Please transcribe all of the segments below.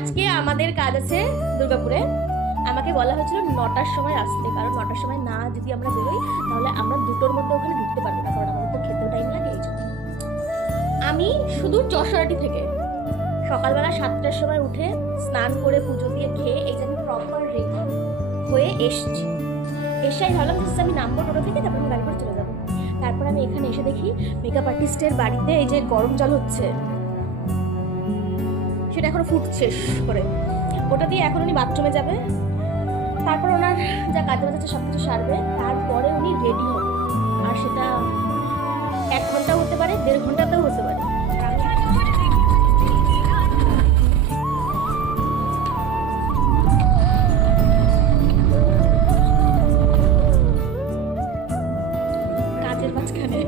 আজকে আমাদের কাজ আছে দুর্গাপুরে। আমাকে বলা হয়েছিল 9টার সময় আসতে, কারণ 9টার সময় না যদি আমরা বেরোই তাহলে আমরা 2টোর মধ্যে ওখানে ঢুকতে পারবো না, কারণ আমাদের তো খেতেও টাইম লাগে। এই জন্য আমি শুধু যশোরাটি থেকে সকালবেলা 7টার সময় উঠে স্নান করে পুজো দিয়ে খেয়ে এই যে আমি প্রপার রেডি হয়ে এসছি। এসে আমি ভাবলাম যে আমি নামবো টোটো থেকে, তারপর আমি গাড়ি করে চলে যাবো। তারপর আমি এখানে এসে দেখি মেকআপ আর্টিস্টের বাড়িতে এই যে গরম জল হচ্ছে, সেটা এখনো ফুটছে শেষ করে, ওটা দিয়ে এখন উনি বাথরুমে যাবে। তারপর ওনার যা কাজে বাজ আছে সব কিছু সারবে, তারপরে উনি রেডি হবে। আর সেটা 1 ঘন্টাও হতে পারে, 1.5 ঘন্টাতেও হতে পারে। কাজের মাঝখানে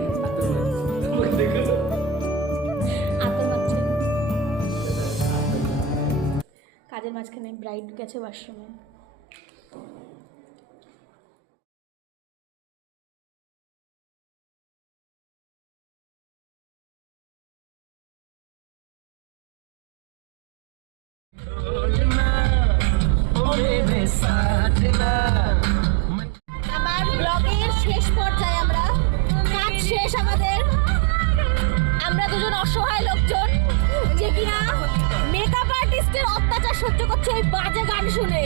কাজের মাঝখানে ব্রাইড গেছে ওয়াশরুমে। আমার ব্লগের শেষ পর্যায়ে আমরা, কাজ শেষ আমাদের। আমরা দুজন অসহায় লোকজন যে কিনা মেকআপ আর্টিস্টের অত্যাচার সহ্য করছে এই বাজে গান শুনে।